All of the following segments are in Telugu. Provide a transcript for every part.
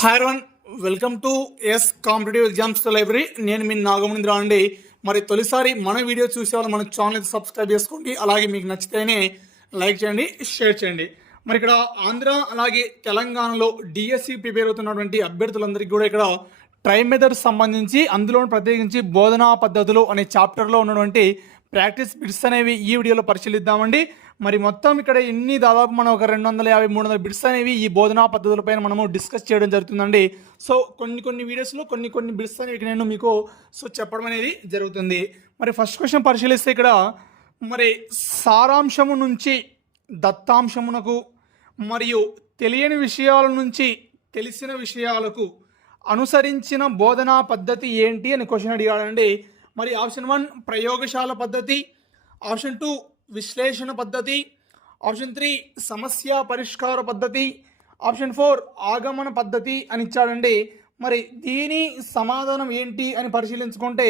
Hi one welcome to S competitive exams library నేను మీ నాగమునింద్ర అండి. మరి తొలిసారి మన వీడియో చూసేవాళ్ళు మన ఛానల్ సబ్స్క్రైబ్ చేసుకోండి. అలాగే మీకు నచ్చితేనే లైక్ చేయండి షేర్ చేయండి. మరి ఇక్కడ ఆంధ్ర అలాగే తెలంగాణలో డిఎస్సి ప్రిపేర్ అవుతున్నటువంటి అభ్యర్థులందరికీ కూడా ఇక్కడ ట్రై మెథడ్ సంబంధించి అందులో ప్రత్యేకించి బోధనా పద్ధతులు అనే చాప్టర్లో ఉన్నటువంటి ప్రాక్టీస్ బిట్స్ అనేవి ఈ వీడియోలో పరిశీలిద్దామండి. మరి మొత్తం ఇక్కడ ఎన్ని దాదాపు మనం ఒక రెండు వందల యాభై మూడు వందల బిట్స్ అనేవి ఈ బోధనా పద్ధతులపైన మనము డిస్కస్ చేయడం జరుగుతుందండి. సో కొన్ని కొన్ని వీడియోస్లో కొన్ని కొన్ని బిట్స్ అనేవి నేను మీకు సో చెప్పడం అనేది జరుగుతుంది. మరి ఫస్ట్ క్వశ్చన్ పరిశీలిస్తే ఇక్కడ మరి సారాంశము నుంచి దత్తాంశమునకు మరియు తెలియని విషయాల నుంచి తెలిసిన విషయాలకు అనుసరించిన బోధనా పద్ధతి ఏంటి అని క్వశ్చన్ అడిగాడండి. మరి ఆప్షన్ వన్ ప్రయోగశాల పద్ధతి ఆప్షన్ టూ విశ్లేషణ పద్ధతి. ఆప్షన్ త్రీ సమస్య పరిష్కార పద్ధతి. ఆప్షన్ ఫోర్ ఆగమన పద్ధతి అని ఇచ్చాడండి. మరి దీని సమాధానం ఏంటి అని పరిశీలించుకుంటే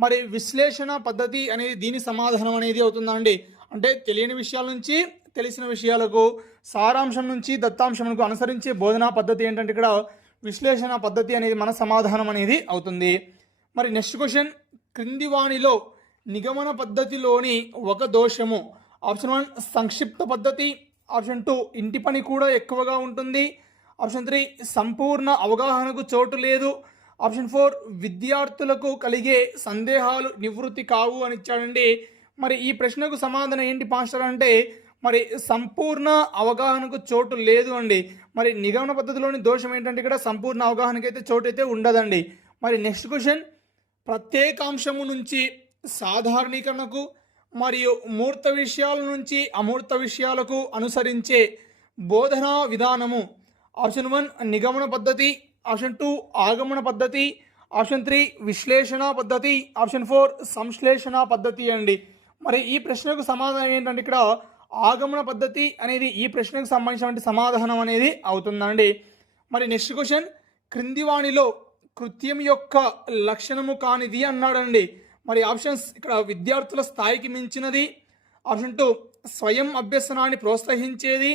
మరి విశ్లేషణ పద్ధతి అనేది దీని సమాధానం అనేది అవుతుందండి. అంటే తెలియని విషయాల నుంచి తెలిసిన విషయాలకు సారాంశం నుంచి దత్తాంశంకు అనుసరించే బోధనా పద్ధతి ఏంటంటే ఇక్కడ విశ్లేషణ పద్ధతి అనేది మన సమాధానం అనేది అవుతుంది. మరి నెక్స్ట్ క్వశ్చన్ క్రింది వాణిలో నిగమన పద్ధతిలోని ఒక దోషము. ఆప్షన్ వన్ సంక్షిప్త పద్ధతి. ఆప్షన్ టూ ఇంటి పని కూడా ఎక్కువగా ఉంటుంది. ఆప్షన్ త్రీ సంపూర్ణ అవగాహనకు చోటు లేదు. ఆప్షన్ ఫోర్ విద్యార్థులకు కలిగే సందేహాలు నివృత్తి కావు అని ఇచ్చాడండి. మరి ఈ ప్రశ్నకు సమాధానం ఏంటి పాస్టర్ అంటే మరి సంపూర్ణ అవగాహనకు చోటు లేదు అండి. మరి నిగమన పద్ధతిలోని దోషం ఏంటంటే ఇక్కడ సంపూర్ణ అవగాహనకైతే అయితే చోటు అయితే ఉండదండి. మరి నెక్స్ట్ క్వశ్చన్ ప్రత్యేకాంశము నుంచి సాధారణీకరణకు మరియు మూర్త విషయాల నుంచి అమూర్త విషయాలకు అనుసరించే బోధనా విధానము. ఆప్షన్ వన్ నిగమన పద్ధతి. ఆప్షన్ టూ ఆగమన పద్ధతి. ఆప్షన్ త్రీ విశ్లేషణ పద్ధతి. ఆప్షన్ ఫోర్ సంశ్లేషణ పద్ధతి అండి. మరి ఈ ప్రశ్నకు సమాధానం ఏంటంటే ఇక్కడ ఆగమన పద్ధతి అనేది ఈ ప్రశ్నకు సంబంధించినటువంటి సమాధానం అనేది అవుతుందండి. మరి నెక్స్ట్ క్వశ్చన్ క్రింది వాణిలో కృత్యం యొక్క లక్షణము కానిది అన్నాడండి. మరి ఆప్షన్స్ ఇక్కడ విద్యార్థుల స్థాయికి మించినది. ఆప్షన్ టూ స్వయం అభ్యసనాన్ని ప్రోత్సహించేది.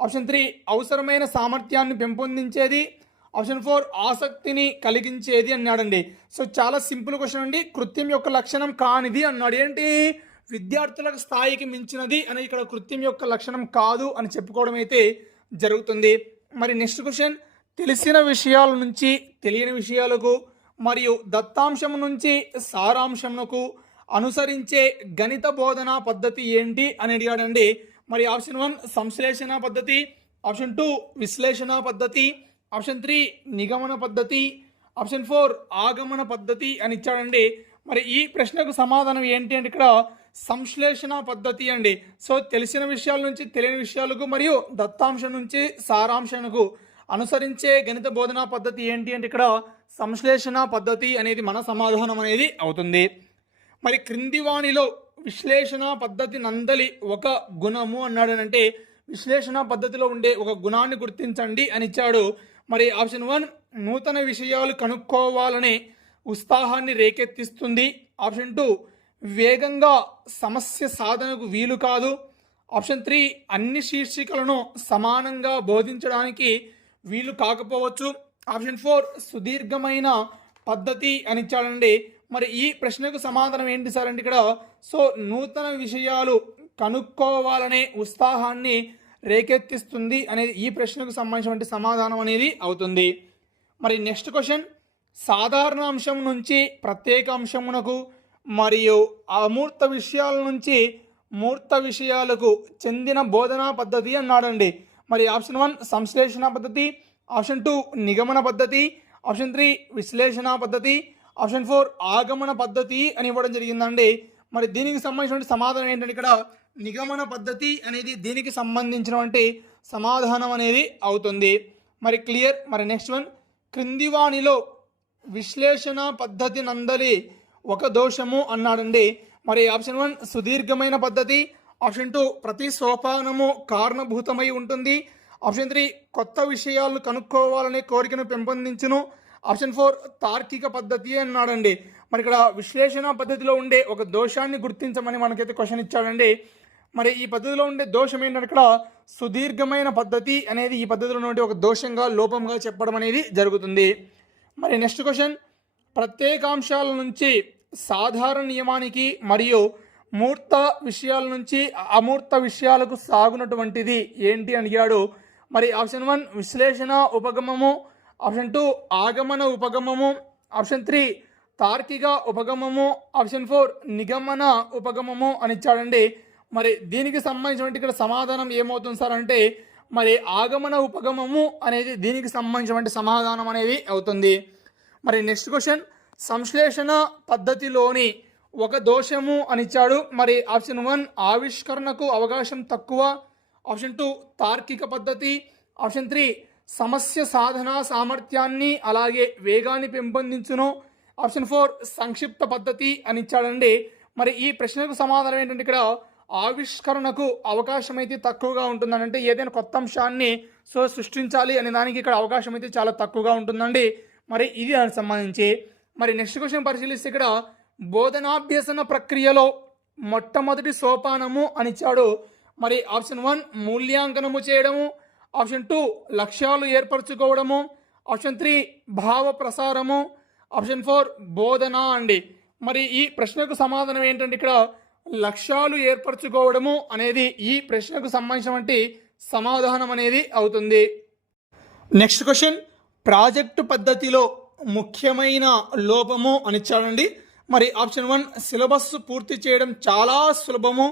ఆప్షన్ త్రీ అవసరమైన సామర్థ్యాన్ని పెంపొందించేది. ఆప్షన్ ఫోర్ ఆసక్తిని కలిగించేది అన్నాడండి. సో చాలా సింపుల్ క్వశ్చన్ అండి. కృత్యం యొక్క లక్షణం కానిది అన్నాడు. ఏంటి? విద్యార్థులకు స్థాయికి మించినది అని ఇక్కడ కృత్యం యొక్క లక్షణం కాదు అని చెప్పుకోవడం అయితే జరుగుతుంది. మరి నెక్స్ట్ క్వశ్చన్ తెలిసిన విషయాల నుంచి తెలియని విషయాలకు మరియు దత్తాంశం నుంచి సారాంశంకు అనుసరించే గణిత బోధనా పద్ధతి ఏంటి అని అడిగాడండి. మరి ఆప్షన్ వన్ సంశ్లేషణ పద్ధతి ఆప్షన్ టూ విశ్లేషణ పద్ధతి ఆప్షన్ త్రీ నిగమన పద్ధతి ఆప్షన్ ఫోర్ ఆగమన పద్ధతి అని ఇచ్చాడండి. మరి ఈ ప్రశ్నకు సమాధానం ఏంటి అంటే ఇక్కడ సంశ్లేషణ పద్ధతి అండి. సో తెలిసిన విషయాల నుంచి తెలియని విషయాలకు మరియు దత్తాంశం నుంచి సారాంశంకు అనుసరించే గణిత బోధనా పద్ధతి ఏంటి అంటే ఇక్కడ సంశ్లేషణ పద్ధతి అనేది మన సమాధానం అనేది అవుతుంది. మరి క్రింది వాణిలో విశ్లేషణ పద్ధతి నందలి ఒక గుణము అన్నాడనంటే విశ్లేషణ పద్ధతిలో ఉండే ఒక గుణాన్ని గుర్తించండి అని ఇచ్చాడు. మరి ఆప్షన్ వన్ నూతన విషయాలు కనుక్కోవాలనే ఉత్సాహాన్ని రేకెత్తిస్తుంది. ఆప్షన్ టూ వేగంగా సమస్య సాధనకు వీలు కాదు. ఆప్షన్ త్రీ అన్ని శీర్షికలను సమానంగా బోధించడానికి వీలు కాకపోవచ్చు. ఆప్షన్ ఫోర్ సుదీర్ఘమైన పద్ధతి అని ఇచ్చాడండి. మరి ఈ ప్రశ్నకు సమాధానం ఏంటి సార్ అంటే ఇక్కడ సో నూతన విషయాలు కనుక్కోవాలనే ఉత్సాహాన్ని రేకెత్తిస్తుంది అనేది ఈ ప్రశ్నకు సంబంధించినటువంటి సమాధానం అనేది అవుతుంది. మరి నెక్స్ట్ క్వశ్చన్ సాధారణ అంశం నుంచి ప్రత్యేక అంశమునకు మరియు అమూర్త విషయాల నుంచి మూర్త విషయాలకు చెందిన బోధనా పద్ధతి అన్నాడండి. మరి ఆప్షన్ వన్ సంశ్లేషణ పద్ధతి ఆప్షన్ టూ నిగమన పద్ధతి ఆప్షన్ త్రీ విశ్లేషణ పద్ధతి ఆప్షన్ ఫోర్ ఆగమన పద్ధతి అని ఇవ్వడం జరిగిందండి. మరి దీనికి సంబంధించిన సమాధానం ఏంటంటే ఇక్కడ నిగమన పద్ధతి అనేది దీనికి సంబంధించినటువంటి సమాధానం అనేది అవుతుంది. మరి క్లియర్? మరి నెక్స్ట్ వన్ క్రింది వాణిలో విశ్లేషణ పద్ధతి నందలి ఒక దోషము అన్నాడండి. మరి ఆప్షన్ వన్ సుదీర్ఘమైన పద్ధతి ఆప్షన్ టూ ప్రతి సోపానము కారణభూతమై ఉంటుంది. ఆప్షన్ త్రీ కొత్త విషయాలను కనుక్కోవాలనే కోరికను పెంపొందించును. ఆప్షన్ ఫోర్ తార్కిక పద్ధతి అన్నాడండి. మరి ఇక్కడ విశ్లేషణ పద్ధతిలో ఉండే ఒక దోషాన్ని గుర్తించమని మనకైతే క్వశ్చన్ ఇచ్చాడండి. మరి ఈ పద్ధతిలో ఉండే దోషం ఏంటంటే ఇక్కడ సుదీర్ఘమైన పద్ధతి అనేది ఈ పద్ధతిలో ఉన్నటువంటి ఒక దోషంగా లోపంగా చెప్పడం అనేది జరుగుతుంది. మరి నెక్స్ట్ క్వశ్చన్ ప్రత్యేకాంశాల నుంచి సాధారణ నియమానికి మరియు మూర్త విషయాల నుంచి అమూర్త విషయాలకు సాగునటువంటిది ఏంటి అడిగాడు. మరి ఆప్షన్ వన్ విశ్లేషణ ఉపగమము ఆప్షన్ టూ ఆగమన ఉపగమము ఆప్షన్ త్రీ తార్కిక ఉపగమము ఆప్షన్ ఫోర్ నిగమన ఉపగమము అని ఇచ్చాడండి. మరి దీనికి సంబంధించినటువంటి ఇక్కడ సమాధానం ఏమవుతుంది సార్ అంటే మరి ఆగమన ఉపగమము అనేది దీనికి సంబంధించినటువంటి సమాధానం అనేది అవుతుంది. మరి నెక్స్ట్ క్వశ్చన్ సంశ్లేషణ పద్ధతిలోని ఒక దోషము అని ఇచ్చాడు మరి ఆప్షన్ వన్ ఆవిష్కరణకు అవకాశం తక్కువ. ఆప్షన్ టూ తార్కిక పద్ధతి. ఆప్షన్ త్రీ సమస్య సాధన సామర్థ్యాన్ని అలాగే వేగాన్ని పెంపొందించును. ఆప్షన్ ఫోర్ సంక్షిప్త పద్ధతి అని ఇచ్చాడండి మరి ఈ ప్రశ్నకు సమాధానం ఏంటంటే ఇక్కడ ఆవిష్కరణకు అవకాశం అయితే తక్కువగా ఉంటుందని అంటే ఏదైనా కొత్త అంశాన్ని సో సృష్టించాలి అనే దానికి ఇక్కడ అవకాశం అయితే చాలా తక్కువగా ఉంటుందండి. మరి ఇది దానికి సంబంధించి. మరి నెక్స్ట్ క్వశ్చన్ పరిశీలిస్తే ఇక్కడ బోధనాభ్యసన ప్రక్రియలో మొట్టమొదటి సోపానము అని ఇచ్చాడు మరి ఆప్షన్ వన్ మూల్యాంకనము చేయడము ఆప్షన్ టూ లక్ష్యాలు ఏర్పరచుకోవడము ఆప్షన్ త్రీ భావ ప్రసారము ఆప్షన్ ఫోర్ బోధన అండి. మరి ఈ ప్రశ్నకు సమాధానం ఏంటంటే ఇక్కడ లక్ష్యాలు ఏర్పరచుకోవడము అనేది ఈ ప్రశ్నకు సంబంధించినటువంటి సమాధానం అనేది అవుతుంది. నెక్స్ట్ క్వశ్చన్ ప్రాజెక్టు పద్ధతిలో ముఖ్యమైన లోపము అనిచ్చాడండి మరి ఆప్షన్ వన్ సిలబస్ పూర్తి చేయడం చాలా సులభము.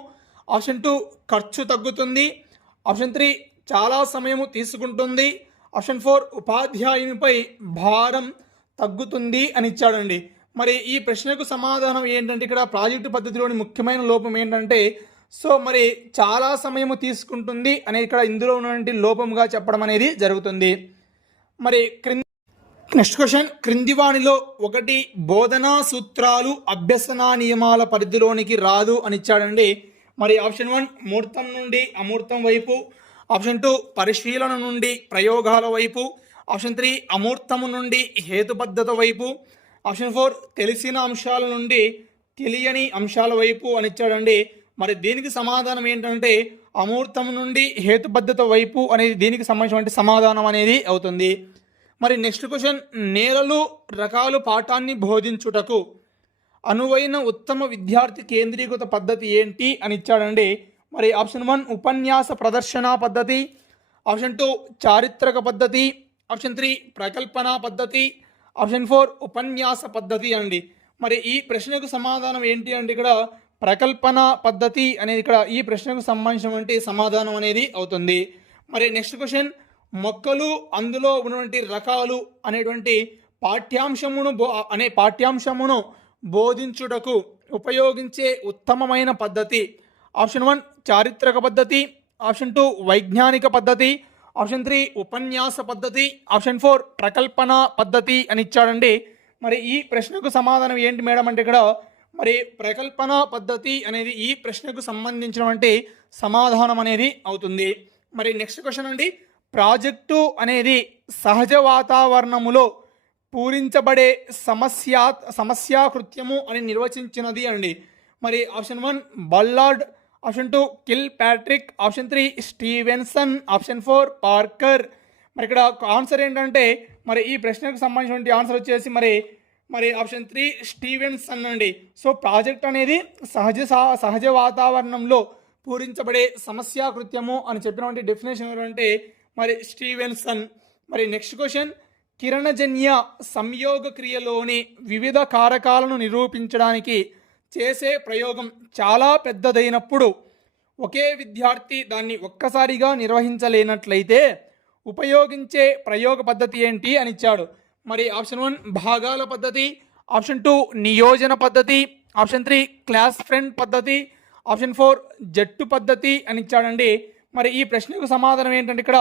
ఆప్షన్ టూ ఖర్చు తగ్గుతుంది. ఆప్షన్ త్రీ చాలా సమయము తీసుకుంటుంది. ఆప్షన్ ఫోర్ ఉపాధ్యాయునిపై భారం తగ్గుతుంది అని ఇచ్చాడండి. మరి ఈ ప్రశ్నకు సమాధానం ఏంటంటే ఇక్కడ ప్రాజెక్టు పద్ధతిలోని ముఖ్యమైన లోపం ఏంటంటే సో మరి చాలా సమయము తీసుకుంటుంది అనే ఇక్కడ ఇందులో ఉన్నటువంటి లోపంగా చెప్పడం అనేది జరుగుతుంది. మరి క్రింద నెక్స్ట్ క్వశ్చన్ క్రింది వాణిలో ఒకటి బోధనా సూత్రాలు అభ్యసనా నియమాల పరిధిలోనికి రాదు అని ఇచ్చాడండి. మరి ఆప్షన్ వన్ మూర్తం నుండి అమూర్తం వైపు ఆప్షన్ టూ పరిశీలన నుండి ప్రయోగాల వైపు ఆప్షన్ త్రీ అమూర్తము నుండి హేతుబద్ధత వైపు ఆప్షన్ ఫోర్ తెలిసిన అంశాల నుండి తెలియని అంశాల వైపు అని ఇచ్చాడండి. మరి దీనికి సమాధానం ఏంటంటే అమూర్తం నుండి హేతుబద్ధత వైపు అనేది దీనికి సంబంధించినటువంటి సమాధానం అనేది అవుతుంది. మరి నెక్స్ట్ క్వశ్చన్ నేలలు రకాలు పాఠాన్ని బోధించుటకు అనువైన ఉత్తమ విద్యార్థి కేంద్రీకృత పద్ధతి ఏంటి అని ఇచ్చాడండి. మరి ఆప్షన్ వన్ ఉపన్యాస ప్రదర్శన పద్ధతి. ఆప్షన్ టూ చారిత్రక పద్ధతి. ఆప్షన్ త్రీ ప్రకల్పన పద్ధతి. ఆప్షన్ ఫోర్ ఉపన్యాస పద్ధతి అండి. మరి ఈ ప్రశ్నకు సమాధానం ఏంటి అంటే ఇక్కడ ప్రకల్పన పద్ధతి అనేది ఇక్కడ ఈ ప్రశ్నకు సంబంధించినటువంటి సమాధానం అనేది అవుతుంది. మరి నెక్స్ట్ క్వశ్చన్ మొక్కలు అందులో ఉన్నటువంటి రకాలు అనేటువంటి పాఠ్యాంశమును బో అనే పాఠ్యాంశమును బోధించుటకు ఉపయోగించే ఉత్తమమైన పద్ధతి. ఆప్షన్ వన్ చారిత్రక పద్ధతి. ఆప్షన్ టూ వైజ్ఞానిక పద్ధతి. ఆప్షన్ త్రీ ఉపన్యాస పద్ధతి. ఆప్షన్ ఫోర్ ప్రకల్పన పద్ధతి అని ఇచ్చాడండి. మరి ఈ ప్రశ్నకు సమాధానం ఏంటి మేడం అంటే ఇక్కడ మరి ప్రకల్పన పద్ధతి అనేది ఈ ప్రశ్నకు సంబంధించినటువంటి సమాధానం అనేది అవుతుంది. మరి నెక్స్ట్ క్వశ్చన్ అండి ప్రాజెక్టు అనేది సహజ వాతావరణములో పూరించబడే సమస్యా సమస్యాకృత్యము అని నిర్వచించినది అండి. మరి option one Ballard option two Kilpatrick. Option three Stevenson. Option four Parker. మరి ఇక్కడ ఆన్సర్ ఏంటంటే మరి ఈ ప్రశ్నకు సంబంధించినటువంటి ఆన్సర్ వచ్చేసి మరి మరి ఆప్షన్ త్రీ స్టీవెన్సన్ అండి. సో ప్రాజెక్ట్ అనేది సహజ సహజ వాతావరణంలో పూరించబడే సమస్యాకృత్యము అని చెప్పినటువంటి డెఫినేషన్ ఏంటంటే మరి స్టీవెన్సన్. మరి నెక్స్ట్ క్వశ్చన్. కిరణజన్య సంయోగ క్రియలోని వివిధ కారకాలను నిరూపించడానికి చేసే ప్రయోగం చాలా పెద్దదైనప్పుడు ఒకే విద్యార్థి దాన్ని ఒక్కసారిగా నిర్వహించలేనట్లయితే ఉపయోగించే ప్రయోగ పద్ధతి ఏంటి అని ఇచ్చాడు. మరి ఆప్షన్ వన్ భాగాల పద్ధతి. ఆప్షన్ టూ నియోజన పద్ధతి. ఆప్షన్ త్రీ క్లాస్ ఫ్రెండ్ పద్ధతి. ఆప్షన్ ఫోర్ జట్టు పద్ధతి అని ఇచ్చాడండి. మరి ఈ ప్రశ్నకు సమాధానం ఏంటంటే ఇక్కడ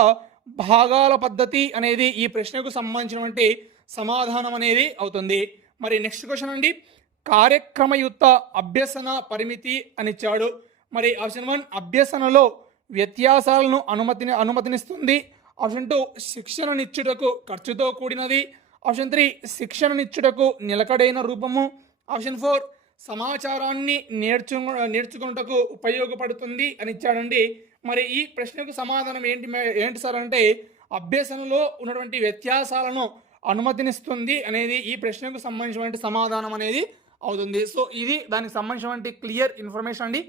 భాగాల పద్ధతి అనేది ఈ ప్రశ్నకు సంబంధించినటువంటి సమాధానం అనేది అవుతుంది. మరి నెక్స్ట్ క్వశ్చన్ అండి. కార్యక్రమయుక్త అభ్యసన పరిమితి అని ఇచ్చాడు మరి ఆప్షన్ వన్ అభ్యసనలో వ్యత్యాసాలను అనుమతిని అనుమతినిస్తుంది. ఆప్షన్ టూ శిక్షణనిచ్చుటకు ఖర్చుతో కూడినది. ఆప్షన్ త్రీ శిక్షణనిచ్చుటకు నిలకడైన రూపము. ఆప్షన్ ఫోర్ సమాచారాన్ని నేర్చు నేర్చుకున్నటకు ఉపయోగపడుతుంది అని ఇచ్చాడండి మరి ఈ ప్రశ్నకు సమాధానం ఏంటి ఏంటి సార్ అంటే అభ్యసనలో ఉన్నటువంటి వ్యత్యాసాలను అనుమతినిస్తుంది అనేది ఈ ప్రశ్నకు సంబంధించినటువంటి సమాధానం అనేది అవుతుంది. సో ఇది దానికి సంబంధించినటువంటి క్లియర్ ఇన్ఫర్మేషన్ అండి.